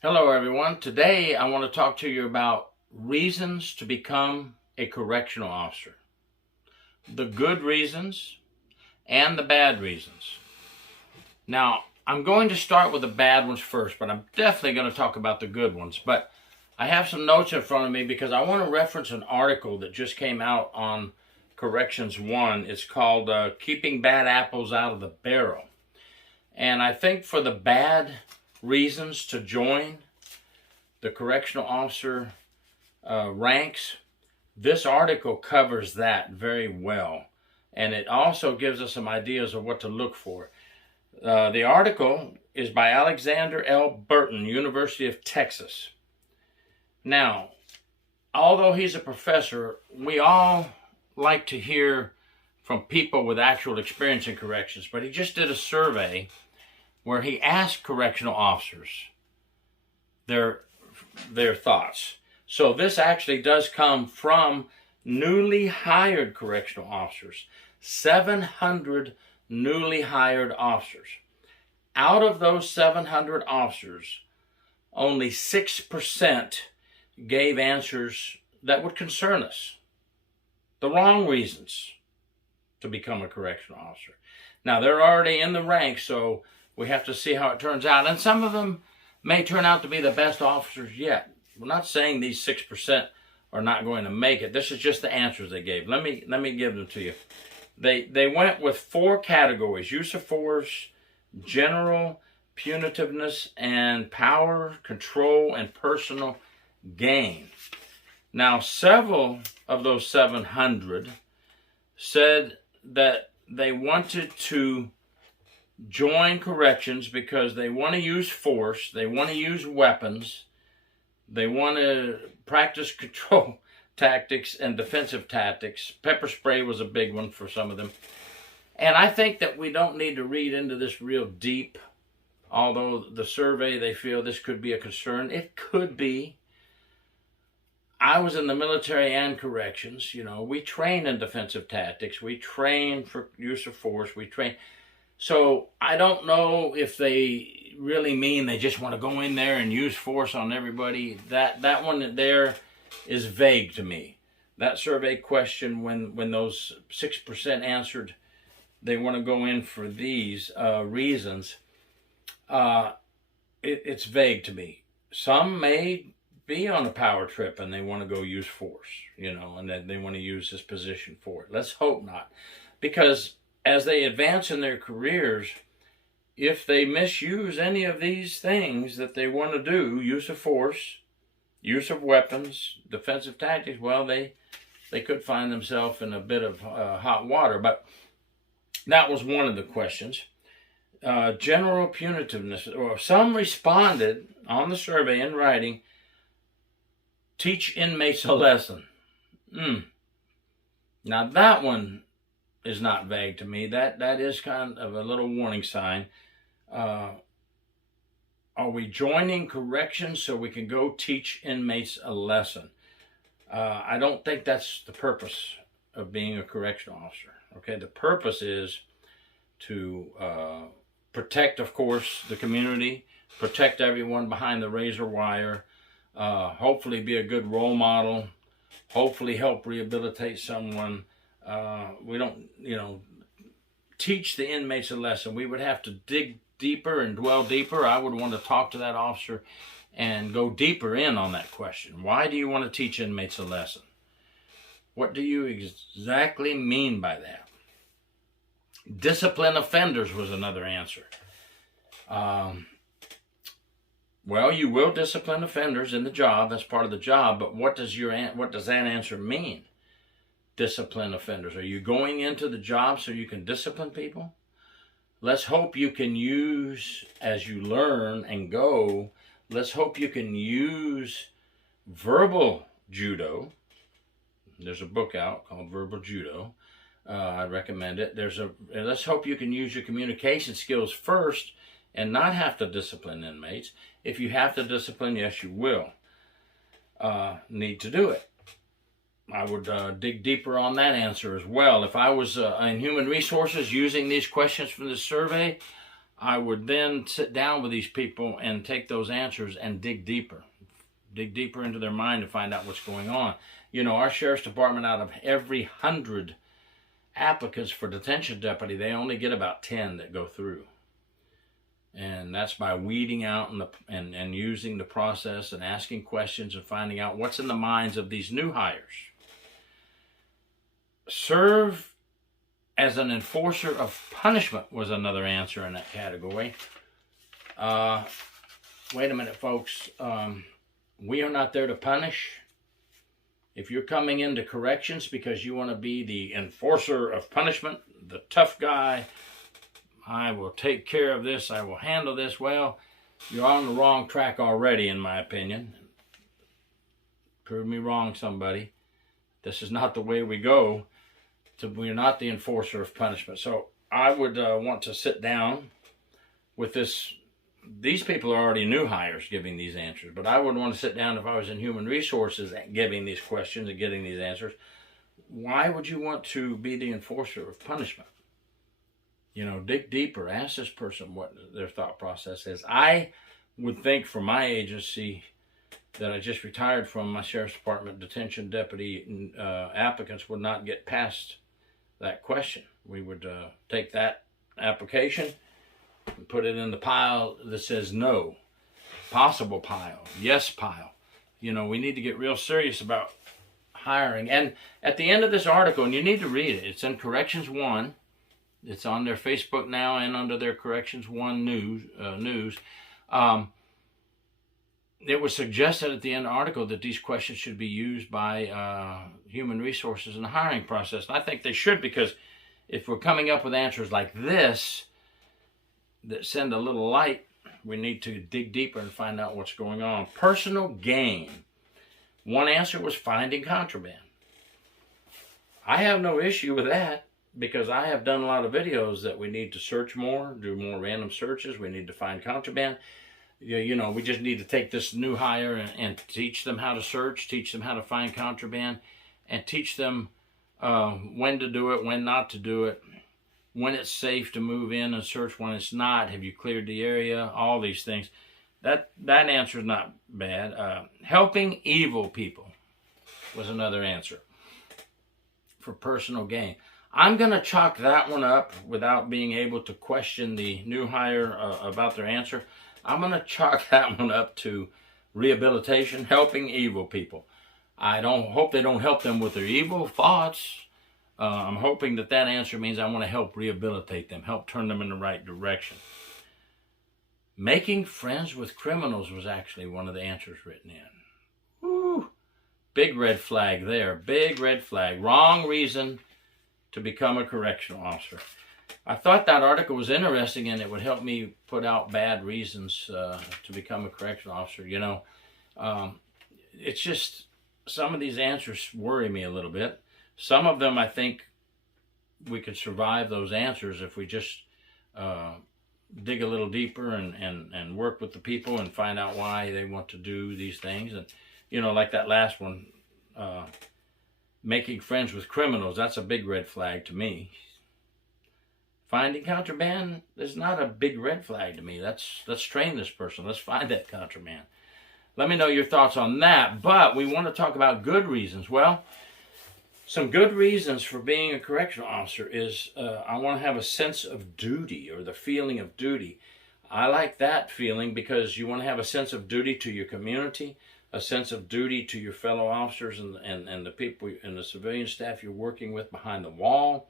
Hello, everyone. Today, I want to talk to you about reasons to become a correctional officer. The good reasons and the bad reasons. Now, I'm going to start with the bad ones first, but I'm definitely going to talk about the good ones. But I have some notes in front of me because I want to reference an article that just came out on Corrections 1. It's called Keeping Bad Apples Out of the Barrel. And I think for the bad reasons to join the correctional officer ranks, this article covers that very well. And it also gives us some ideas of what to look for. The article is by Alexander L. Burton, University of Texas. Now, although he's a professor, we all like to hear from people with actual experience in corrections, but he just did a survey where he asked correctional officers their thoughts. So this actually does come from newly hired correctional officers, 700 newly hired officers. Out of those 700 officers, only 6% gave answers that would concern us, the wrong reasons to become a correctional officer. Now, they're already in the ranks, so we have to see how it turns out. And some of them may turn out to be the best officers yet. We're not saying these 6% are not going to make it. This is just the answers they gave. Let me give them to you. They went with 4 categories: use of force, general, punitiveness, and power, control, and personal gain. Now, several of those 700 said that they wanted to join corrections because they want to use force, they want to use weapons, they want to practice control tactics and defensive tactics. Pepper spray was a big one for some of them. And I think that we don't need to read into this real deep, although the survey, they feel this could be a concern. It could be. I was in the military and corrections. You know, we train in defensive tactics. We train for use of force. We train. So I don't know if they really mean they just want to go in there and use force on everybody. That one there is vague to me. That survey question, when those 6% answered they want to go in for these reasons, it's vague to me. Some may be on a power trip and they want to go use force, and then they want to use this position for it. Let's hope not. Because as they advance in their careers, if they misuse any of these things that they want to do, use of force, use of weapons, defensive tactics, well, they could find themselves in a bit of hot water. But that was one of the questions. General punitiveness, or some responded on the survey in writing, teach inmates a lesson. Now that one is not vague to me. That is kind of a little warning sign. Are we joining corrections so we can go teach inmates a lesson? I don't think that's the purpose of being a correctional officer. Okay, the purpose is to protect, of course, the community, protect everyone behind the razor wire, hopefully be a good role model, hopefully help rehabilitate someone. We don't, teach the inmates a lesson. We would have to dig deeper and dwell deeper. I would want to talk to that officer and go deeper in on that question. Why do you want to teach inmates a lesson? What do you exactly mean by that? Discipline offenders was another answer. Well, you will discipline offenders in the job. That's part of the job. But what does that answer mean? Discipline offenders. Are you going into the job so you can discipline people? Let's hope you can use, as you learn and go, let's hope you can use verbal judo. There's a book out called Verbal Judo. I recommend it. Let's hope you can use your communication skills first and not have to discipline inmates. If you have to discipline, yes, you will need to do it. I would dig deeper on that answer as well. If I was in human resources using these questions from this survey, I would then sit down with these people and take those answers and dig deeper into their mind to find out what's going on. You know, our sheriff's department, out of every 100 applicants for detention deputy, they only get about 10 that go through. And that's by weeding out and using the process and asking questions and finding out what's in the minds of these new hires. Serve as an enforcer of punishment was another answer in that category. Wait a minute, folks. We are not there to punish. If you're coming into corrections because you want to be the enforcer of punishment, the tough guy, I will take care of this, I will handle this, well, you're on the wrong track already, in my opinion. Prove me wrong, somebody. This is not the way we go. We're not the enforcer of punishment. So I would want to sit down with this. These people are already new hires giving these answers, but I would want to sit down if I was in human resources giving these questions and getting these answers. Why would you want to be the enforcer of punishment? You know, dig deeper. Ask this person what their thought process is. I would think for my agency that I just retired from, my sheriff's department detention deputy applicants would not get past that question. We would take that application and put it in the pile that says no, possible pile, yes pile. You know, we need to get real serious about hiring. And at the end of this article, and you need to read it, it's in Corrections 1. It's on their Facebook now and under their Corrections 1 news. It was suggested at the end of the article that these questions should be used by human resources in the hiring process. And I think they should, because if we're coming up with answers like this that send a little light, we need to dig deeper and find out what's going on. Personal gain. One answer was finding contraband. I have no issue with that, because I have done a lot of videos that we need to search more, do more random searches. We need to find contraband. You know, we just need to take this new hire and teach them how to search, teach them how to find contraband, and teach them when to do it, when not to do it, when it's safe to move in and search, when it's not. Have you cleared the area? All these things. That answer is not bad. Helping evil people was another answer for personal gain. I'm going to chalk that one up without being able to question the new hire about their answer. I'm going to chalk that one up to rehabilitation, helping evil people. I don't hope they don't help them with their evil thoughts. I'm hoping that answer means I want to help rehabilitate them, help turn them in the right direction. Making friends with criminals was actually one of the answers written in. Woo! Big red flag there. Big red flag. Wrong reason to become a correctional officer. I thought that article was interesting, and it would help me put out bad reasons to become a correctional officer. You know, it's just some of these answers worry me a little bit. Some of them, I think we could survive those answers if we just dig a little deeper and work with the people and find out why they want to do these things. And, you know, like that last one, making friends with criminals, that's a big red flag to me. Finding contraband is not a big red flag to me. Let's train this person. Let's find that contraband. Let me know your thoughts on that. But we want to talk about good reasons. Well, some good reasons for being a correctional officer is I want to have a sense of duty, or the feeling of duty. I like that feeling because you want to have a sense of duty to your community, a sense of duty to your fellow officers and the people and the civilian staff you're working with behind the wall.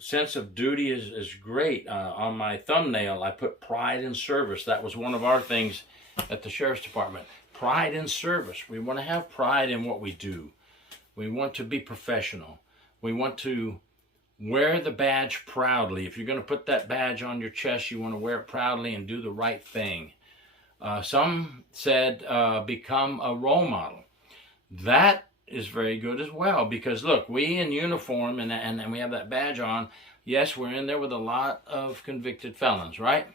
Sense of duty is great. On my thumbnail, I put pride in service. That was one of our things at the Sheriff's Department. Pride in service. We want to have pride in what we do. We want to be professional. We want to wear the badge proudly. If you're going to put that badge on your chest, you want to wear it proudly and do the right thing. Some said become a role model. That is very good as well, because look, we in uniform and we have that badge on. Yes, we're in there with a lot of convicted felons, right?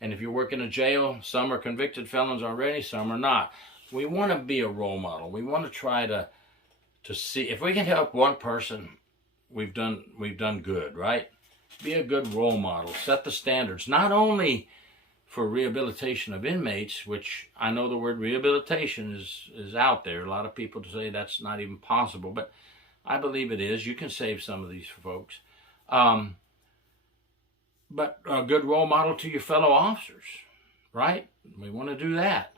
And if you work in a jail, some are convicted felons already, some are not. We want to be a role model. We want to try to see if we can help one person. We've done good, right? Be a good role model. Set the standards, not only for rehabilitation of inmates, which I know the word rehabilitation is out there. A lot of people say that's not even possible, but I believe it is. You can save some of these folks. But a good role model to your fellow officers, right? We want to do that.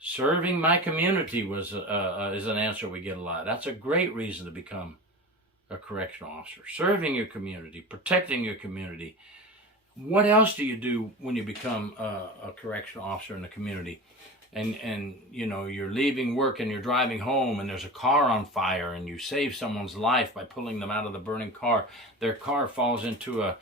Serving my community is an answer we get a lot. That's a great reason to become a correctional officer. Serving your community, protecting your community. What else do you do when you become a correctional officer in the community? And you know, you're leaving work and you're driving home and there's a car on fire and you save someone's life by pulling them out of the burning car. Their car falls into a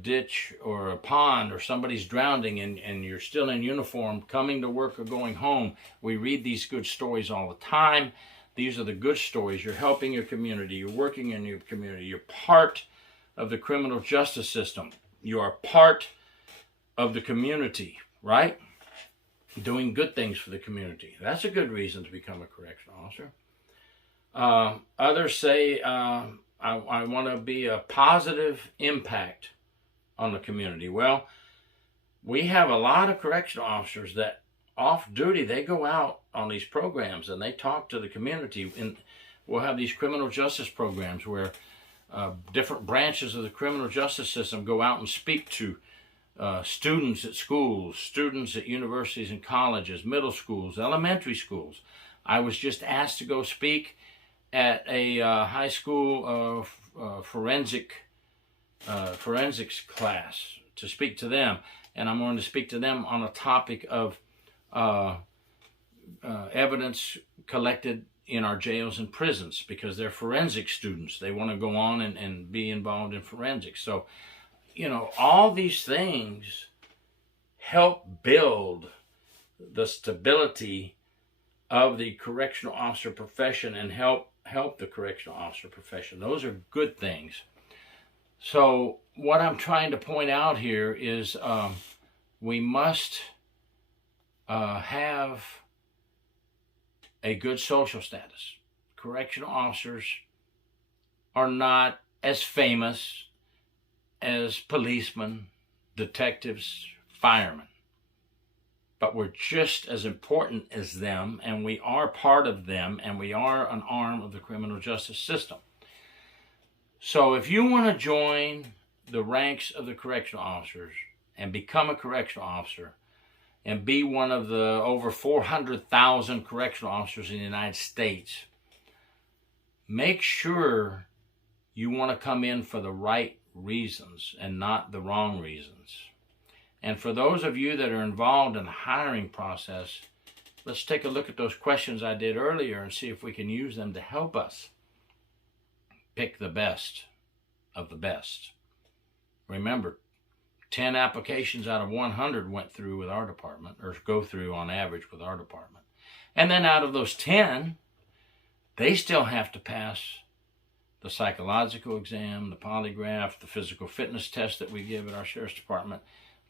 ditch or a pond, or somebody's drowning, and you're still in uniform coming to work or going home. We read these good stories all the time. These are the good stories. You're helping your community. You're working in your community. You're part of the criminal justice system. You are part of the community, right? Doing good things for the community. That's a good reason to become a correctional officer. Others say, I want to be a positive impact on the community. Well, we have a lot of correctional officers that off duty, they go out on these programs and they talk to the community. And we'll have these criminal justice programs where different branches of the criminal justice system go out and speak to students at schools, students at universities and colleges, middle schools, elementary schools. I was just asked to go speak at a high school forensics class, to speak to them, and I'm going to speak to them on a topic of evidence collected in our jails and prisons, because they're forensic students. They want to go on and be involved in forensics. So, you know, all these things help build the stability of the correctional officer profession and help the correctional officer profession. Those are good things. So what I'm trying to point out here is we must have a good social status. Correctional officers are not as famous as policemen, detectives, firemen, but we're just as important as them, and we are part of them, and we are an arm of the criminal justice system. So if you want to join the ranks of the correctional officers and become a correctional officer and be one of the over 400,000 correctional officers in the United States, make sure you want to come in for the right reasons and not the wrong reasons. And for those of you that are involved in the hiring process, let's take a look at those questions I did earlier and see if we can use them to help us pick the best of the best. Remember, 10 applications out of 100 went through with our department, or go through on average with our department. And then out of those 10, they still have to pass the psychological exam, the polygraph, the physical fitness test that we give at our sheriff's department,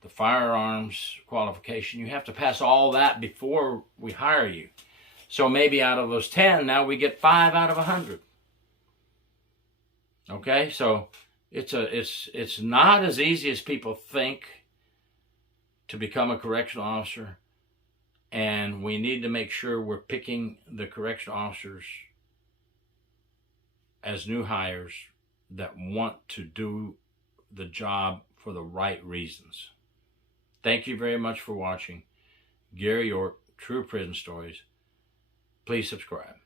the firearms qualification. You have to pass all that before we hire you. So maybe out of those 10, now we get 5 out of 100. Okay, so it's not as easy as people think to become a correctional officer, and we need to make sure we're picking the correctional officers as new hires that want to do the job for the right reasons. Thank you very much for watching. Gary York, True Prison Stories. Please subscribe.